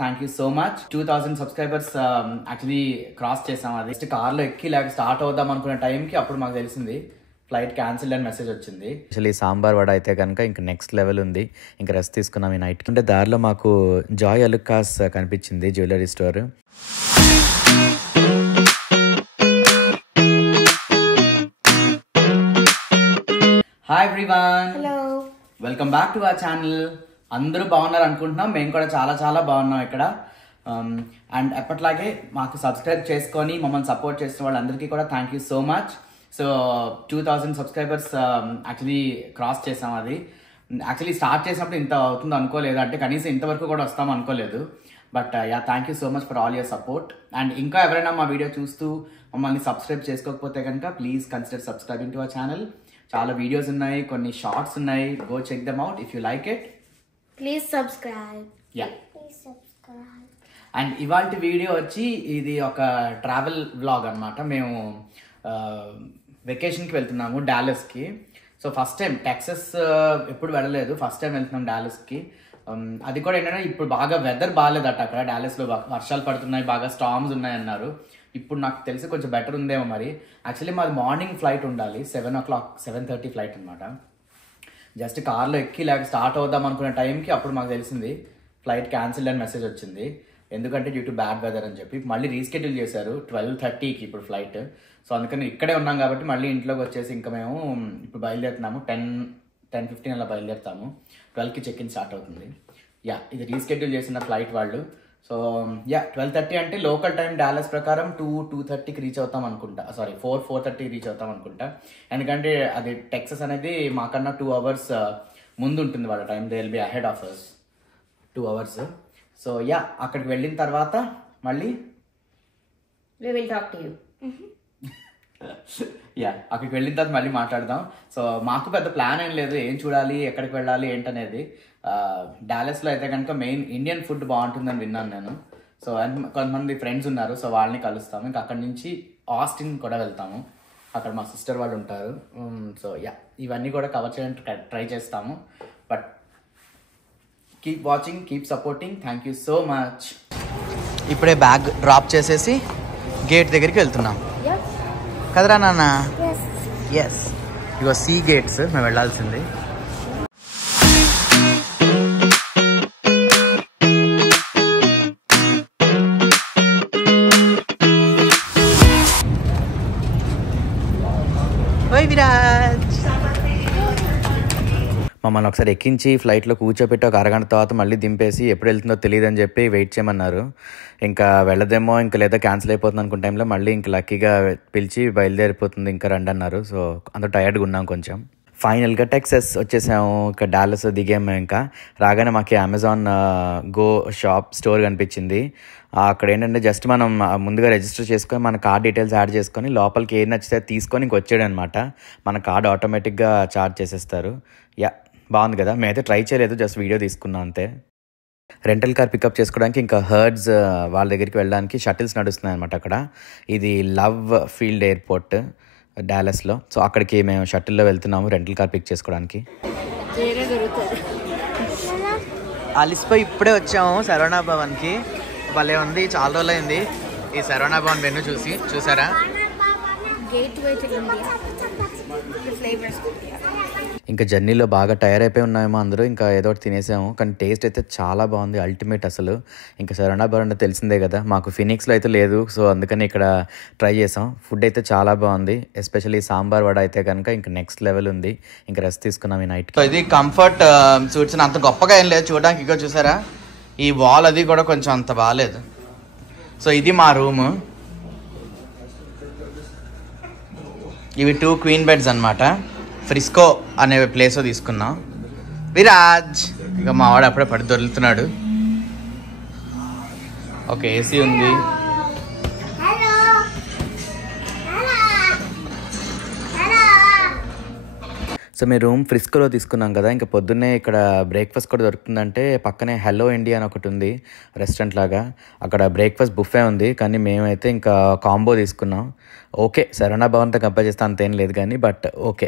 Thank you so much. 2000 subscribers actually cross చేసాం. అది just కార్లో ఎక్కి లేక స్టార్ట్ అవుదాం అనుకునే టైంకి అప్పుడు మాకు తెలిసింది ఫ్లైట్ క్యాన్సిల్ అని మెసేజ్ వచ్చింది. యాక్చువల్లీ సాంబార్ వడ అయితే కనుక ఇంకా నెక్స్ట్ లెవెల్ ఉంది. ఇంకా రెస్ట్ తీసుకున్నాం ఈ నైట్. అంటే దారిలో మాకు జాయ్ అలుకాస్ కనిపించింది, jewellery store. Hi everyone, hello, welcome back to our channel. అందరూ బాగున్నారు అనుకుంటున్నాం. మేము కూడా చాలా చాలా బాగున్నాం ఇక్కడ. అండ్ ఎప్పట్లాగే మాకు సబ్స్క్రైబ్ చేసుకొని మమ్మల్ని సపోర్ట్ చేసిన వాళ్ళందరికీ కూడా thank you so much. So 2000 subscribers actually cross చేసాం. అది యాక్చువల్లీ స్టార్ట్ చేసినప్పుడు ఇంత అవుతుందో అనుకోలేదు, అంటే కనీసం ఇంతవరకు కూడా వస్తాం అనుకోలేదు. But ya, thank you so much for all your support. And ఇంకా ఎవరైనా మా వీడియో చూస్తూ మమ్మల్ని సబ్స్క్రైబ్ చేసుకోకపోతే కనుక please consider subscribing to our channel. చాలా వీడియోస్ ఉన్నాయి, కొన్ని షార్ట్స్ ఉన్నాయి. Go check them out if you like it. Please subscribe. Ya, and ఇవాళ వీడియో వచ్చి ఇది ఒక ట్రావెల్ వ్లాగ్ అనమాట. మేము వెకేషన్కి వెళ్తున్నాము డాలస్కి. సో ఫస్ట్ టైం టెక్సస్ ఎప్పుడు వెళ్ళలేదు, ఫస్ట్ టైం వెళ్తున్నాం డాలస్కి. అది కూడా ఏంటంటే ఇప్పుడు బాగా వెదర్ బాగాలేదట అక్కడ డాలస్లో, వర్షాలు పడుతున్నాయి, బాగా స్టార్మ్స్ ఉన్నాయి అన్నారు. ఇప్పుడు నాకు తెలిసి కొంచెం బెటర్ ఉందేమో మరి. యాక్చువల్లీ మాది మార్నింగ్ ఫ్లైట్ ఉండాలి, 7 o'clock 7:30 ఫ్లైట్ అనమాట. జస్ట్ కార్లో ఎక్కి లేక స్టార్ట్ అవుదాం అనుకునే టైంకి అప్పుడు మాకు తెలిసింది ఫ్లైట్ క్యాన్సిల్ అని మెసేజ్ వచ్చింది. ఎందుకంటే డ్యూ టు బ్యాడ్ వెదర్ అని చెప్పి మళ్ళీ రీస్కెడ్యూల్ చేశారు 12:30కి ఇప్పుడు ఫ్లైట్. సో అందుకని ఇక్కడే ఉన్నాం కాబట్టి మళ్ళీ ఇంట్లోకి వచ్చేసి ఇంకా మేము ఇప్పుడు బయలుదేరుతున్నాము. 10:15 అలా బయలుదేరుతాము. 12కి చెక్ ఇన్ స్టార్ట్ అవుతుంది. యా, ఇది రీస్కెడ్యూల్ చేసిన ఫ్లైట్ వాళ్ళు. సో యా, 12:30 అంటే లోకల్ టైం డాలస్ ప్రకారం 2:30కి రీచ్ అవుతాం అనుకుంటా. సారీ, 4:30కి రీచ్ అవుతాం అనుకుంటా. ఎందుకంటే అది టెక్సస్ అనేది మాకన్నా 2 hours ముందు ఉంటుంది వాళ్ళ time. They will be ahead of us 2 hours. So yeah, అక్కడికి వెళ్ళిన తర్వాత మళ్ళీ We will talk to you. Yeah, అక్కడికి వెళ్ళిన తర్వాత మళ్ళీ మాట్లాడదాం. సో మాకు పెద్ద ప్లాన్ ఏం లేదు, ఏం చూడాలి, ఎక్కడికి వెళ్ళాలి ఏంటనేది. డాలస్లో అయితే కనుక మెయిన్ ఇండియన్ ఫుడ్ బాగుంటుందని విన్నాను నేను. సో కొంతమంది ఫ్రెండ్స్ ఉన్నారు, సో వాళ్ళని కలుస్తాము. ఇంకా అక్కడి నుంచి ఆస్టిన్ కూడా వెళ్తాము, అక్కడ మా సిస్టర్ వాళ్ళు ఉంటారు. సో యా, ఇవన్నీ కూడా కవర్ చేయడానికి ట్రై చేస్తాము. But keep watching, keep supporting. Thank you so much. ఇప్పుడే బ్యాగ్ డ్రాప్ చేసేసి గేట్ దగ్గరికి వెళ్తున్నాం కదరా నాన్న? ఎస్, ఇగో సీ గేట్స్ మేము వెళ్ళాల్సింది. ఓయ్ విరాజ్, మమ్మల్ని ఒకసారి ఎక్కించి ఫ్లైట్లో కూర్చోపెట్టి ఒక అరగంట తర్వాత మళ్ళీ దింపేసి ఎప్పుడు వెళ్తుందో తెలియదు అని చెప్పి వెయిట్ చేయమన్నారు. ఇంకా వెళ్ళదేమో, ఇంకా లేదా క్యాన్సిల్ అయిపోతుంది అనుకున్న టైంలో మళ్ళీ ఇంకా లక్కీగా పిలిచి బయలుదేరిపోతుంది ఇంకా రండి అన్నారు. సో అంత టైర్డ్గా ఉన్నాం కొంచెం. ఫైనల్గా టెక్సస్ వచ్చేసాము. ఇంకా డాలస్ దిగాము. ఇంకా రాగానే మాకు అమెజాన్ గో షాప్ స్టోర్ కనిపించింది. అక్కడ ఏంటంటే జస్ట్ మనం ముందుగా రిజిస్టర్ చేసుకొని మన కార్డ్ డీటెయిల్స్ యాడ్ చేసుకొని లోపలికి ఏది నచ్చితే తీసుకొని ఇంక వచ్చాడు అనమాట. మన కార్డ్ ఆటోమేటిక్గా ఛార్జ్ చేసేస్తారు. యా, బాగుంది కదా. మేమైతే ట్రై చేయలేదు, జస్ట్ వీడియో తీసుకున్నాం అంతే. రెంటల్ కార్ పికప్ చేసుకోవడానికి ఇంకా హర్డ్స్ వాళ్ళ దగ్గరికి వెళ్ళడానికి షటిల్స్ నడుస్తున్నాయి అనమాట అక్కడ. ఇది లవ్ ఫీల్డ్ ఎయిర్పోర్ట్ డాలస్లో. సో అక్కడికి మేము షటిల్లో వెళ్తున్నాము రెంటల్ కార్ పిక్ చేసుకోవడానికి. అలిసిపోయి ఇప్పుడే వచ్చాము శరవణ భవన్కి. భలే ఉంది, చాలా రోజులు అయింది ఈ శరవణ భవన్ వెన్ను చూసారా? ఇంకా జర్నీలో బాగా టైర్ అయిపోయి ఉన్నామేమో అందరూ. ఇంకా ఏదో ఒకటి తినేసాము, కానీ టేస్ట్ అయితే చాలా బాగుంది, అల్టిమేట్ అసలు. ఇంకా శరవణ భవన్ అంటే తెలిసిందే కదా, మాకు ఫినిక్స్లో అయితే లేదు. సో అందుకని ఇక్కడ ట్రై చేసాం. ఫుడ్ అయితే చాలా బాగుంది, ఎస్పెషల్లీ సాంబార్ వడ అయితే కనుక ఇంకా నెక్స్ట్ లెవెల్ ఉంది. ఇంకా రెస్ట్ తీసుకున్నాం ఈ నైట్. ఇది కంఫర్ట్ సూట్స్ అంత గొప్పగా ఏం లేదు చూడడానికి. ఇక చూసారా, ఈ వాల్ అది కూడా కొంచెం అంత బాగాలేదు. సో ఇది మా రూమ్. ఇవి 2 queen beds అనమాట. ఫ్రిస్కో అనే ప్లేస్లో తీసుకున్నాం. విరాజ్ ఇక మా వాడు అప్పుడే పడి దొరుకుతున్నాడు. ఒక ఏసీ ఉంది. సో మీ రూమ్ ఫ్రిస్కోలో తీసుకున్నాం కదా. ఇంకా పొద్దున్నే ఇక్కడ బ్రేక్ఫాస్ట్ కూడా దొరుకుతుందంటే పక్కనే హెలో ఇండియా అని ఒకటి ఉంది రెస్టారెంట్ లాగా. అక్కడ బ్రేక్ఫాస్ట్ బుఫే ఉంది, కానీ మేమైతే ఇంకా కాంబో తీసుకున్నాం. ఓకే, శరవణ భవన్తో కంపేర్ చేస్తే అంతేం లేదు కానీ, బట్ ఓకే,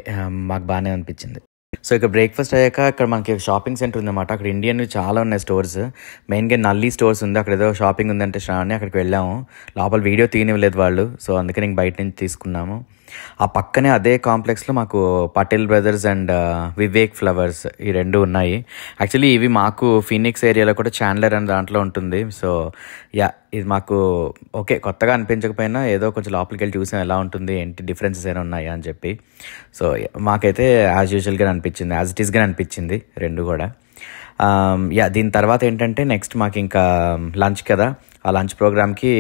మాకు బాగానే అనిపించింది. సో ఇక్కడ బ్రేక్ఫాస్ట్ అయ్యాక ఇక్కడ మనకి షాపింగ్ సెంటర్ ఉందన్నమాట. అక్కడ ఇండియన్ చాలా ఉన్నాయి స్టోర్స్. మెయిన్గా నల్లీ స్టోర్స్ ఉంది. అక్కడ ఏదో షాపింగ్ ఉందంటే శ్రావణి అక్కడికి వెళ్ళాము. లోపల వీడియో తీయనివ్వలేదు వాళ్ళు. సో అందుకని ఇంక బయట నుంచి తీసుకున్నాము. ఆ పక్కనే అదే కాంప్లెక్స్లో మాకు Patel brothers and Vivek flowers ఈ రెండు ఉన్నాయి. యాక్చువల్లీ ఇవి మాకు ఫీనిక్స్ ఏరియాలో కూడా చాండ్లర్ అనే దాంట్లో ఉంటుంది. సో యా ఇది మాకు ఓకే కొత్తగా అనిపించకపోయినా ఏదో కొంచెం లోపలికి వెళ్ళి చూసాం ఎలా ఉంటుంది ఏంటి డిఫరెన్సెస్ ఏమైనా ఉన్నాయా అని చెప్పి. సో మాకైతే యాజ్ యూజువల్గా అనిపించింది, యాజ్ ఇట్ ఈస్గా అనిపించింది రెండు కూడా. యా దీని తర్వాత ఏంటంటే నెక్స్ట్ మాకు ఇంకా లంచ్ కదా. ఆ లంచ్ ప్రోగ్రామ్కి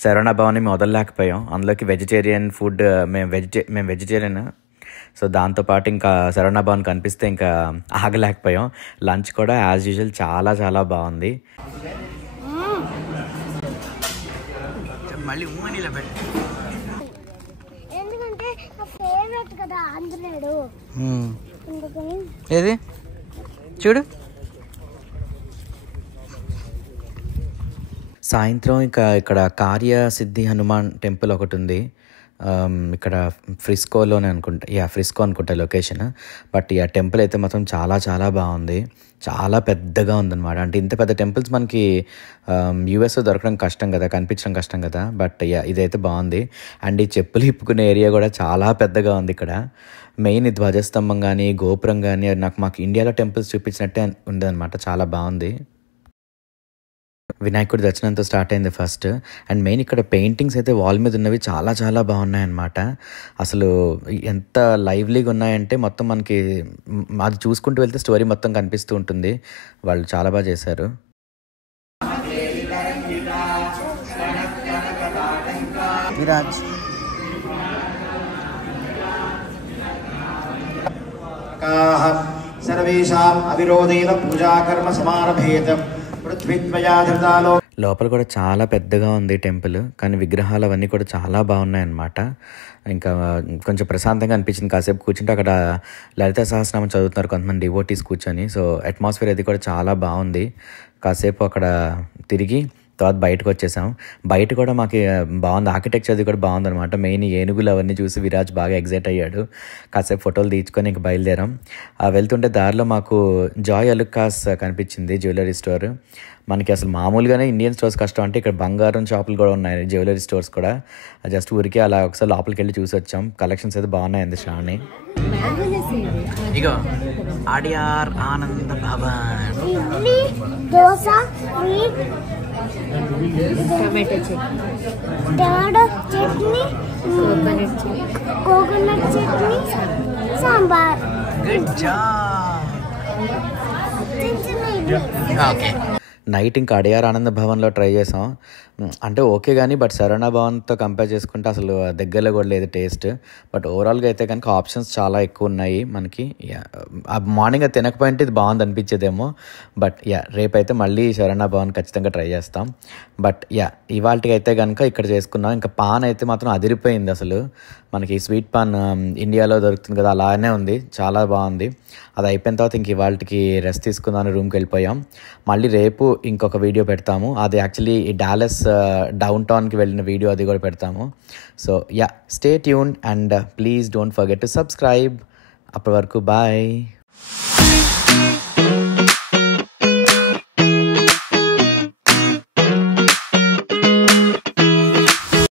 శరవణ భవన్ని మేము వదలలేకపోయాం. అందులోకి వెజిటేరియన్ ఫుడ్ మేము వెజిటేరియన్. సో దాంతోపాటు ఇంకా శరవణ భవన్ కనిపిస్తే ఇంకా ఆగలేకపోయాం. లంచ్ కూడా యాజ్ యూజువల్ చాలా చాలా బాగుంది. ఏది చూడు. సాయంత్రం ఇంకా ఇక్కడ కార్యసిద్ధి హనుమాన్ టెంపుల్ ఒకటి ఉంది. ఇక్కడ ఫ్రిస్కోలోనే అనుకుంటా, ఫ్రిస్కో అనుకుంటా లొకేషన్. బట్ ఈ టెంపుల్ అయితే మాత్రం చాలా చాలా బాగుంది. చాలా పెద్దగా ఉందన్నమాట. అంటే ఇంత పెద్ద టెంపుల్స్ మనకి యూఎస్లో దొరకడం కష్టం కదా, కనిపించడం కష్టం కదా. బట్ ఇదైతే బాగుంది. అండ్ ఈ చెప్పులు ఇప్పుకునే ఏరియా కూడా చాలా పెద్దగా ఉంది ఇక్కడ. మెయిన్ ఈ ధ్వజస్తంభం కానీ గోపురం కానీ మాకు ఇండియాలో టెంపుల్స్ చూపించినట్టే ఉండదన్నమాట. చాలా బాగుంది. వినాయకుడి దర్శనంతో స్టార్ట్ అయింది ఫస్ట్. అండ్ మెయిన్ ఇక్కడ పెయింటింగ్స్ అయితే వాల్ మీద ఉన్నవి చాలా చాలా బాగున్నాయన్నమాట. అసలు ఎంత లైవ్లీగా ఉన్నాయంటే మొత్తం మనకి అది చూసుకుంటూ వెళ్తే స్టోరీ మొత్తం కనిపిస్తూ ఉంటుంది. వాళ్ళు చాలా బాగా చేశారు. విరాజ్ సర్వేషాం అవిరోధేన పూజాకర్మ సమారభేత. లోపల కూడా చాలా పెద్దగా ఉంది టెంపుల్. కానీ విగ్రహాలు అవన్నీ కూడా చాలా బాగున్నాయి అన్నమాట. ఇంకా కొంచెం ప్రశాంతంగా అనిపించింది. కాసేపు కూర్చుంటే అక్కడ లలిత సహస్రనామం చదువుతున్నారు కొంతమంది డివోటీస్ కూర్చొని. సో అట్మాస్ఫియర్ అది కూడా చాలా బాగుంది. కాసేపు అక్కడ తిరిగి తర్వాత బయటకు వచ్చేసాం. బయట కూడా మాకు బాగుంది, ఆర్కిటెక్చర్ అది కూడా బాగుందన్నమాట. మెయిన్ ఏనుగులు అవన్నీ చూసి విరాజ్ బాగా ఎగ్జైట్ అయ్యాడు. కాసేపు ఫోటోలు తీసుకొని ఇంక బయలుదేరాం. వెళ్తుంటే దారిలో మాకు జాయ్ అలుకాస్ కనిపించింది, జ్యువెలరీ స్టోర్. మనకి అసలు మామూలుగానే ఇండియన్ స్టోర్స్ కష్టం అంటే ఇక్కడ బంగారం షాపులు కూడా ఉన్నాయి, జ్యువెలరీ స్టోర్స్ కూడా. జస్ట్ ఊరికి అలా ఒకసారి లోపలికి వెళ్ళి చూసి వచ్చాం. కలెక్షన్స్ అయితే బాగున్నాయండి శ్రావణి. ఇగో ఆడియార్ ఆనంద Bhavan, dosa, tomato chutney, coconut chutney, sambar. Good job. Okay. Night ఇంకా అడియార్ ఆనంద భవన్లో ట్రై చేసాం. అంటే ఓకే కానీ బట్ శరవణ భవన్తో కంపేర్ చేసుకుంటే అసలు దగ్గరలో కూడా లేదు టేస్ట్. బట్ ఓవరాల్గా అయితే కనుక ఆప్షన్స్ చాలా ఎక్కువ ఉన్నాయి మనకి. మార్నింగ్ అది తినకపోయింటే ఇది బాగుంది అనిపించేదేమో. బట్ రేపైతే మళ్ళీ శరవణ భవన్ ఖచ్చితంగా ట్రై చేస్తాం. బట్ ఇవాళకి అయితే కనుక ఇక్కడ చేసుకున్నాం. ఇంకా పాన్ అయితే మాత్రం అదిరిపోయింది అసలు. మనకి స్వీట్ పాన్ ఇండియాలో దొరుకుతుంది కదా, అలానే ఉంది, చాలా బాగుంది. అది అయిపోయిన తర్వాత ఇంక ఇవాళకి రెస్ట్ తీసుకుందామని రూమ్కి వెళ్ళిపోయాం. మళ్ళీ రేపు ఇంకొక వీడియో పెడతాము. అది యాక్చువల్లీ ఈ డాలస్ డౌన్ టౌన్కి వెళ్ళిన వీడియో, అది కూడా పెడతాము. So stay tuned and please don't forget to subscribe. అప్పటి వరకు బాయ్.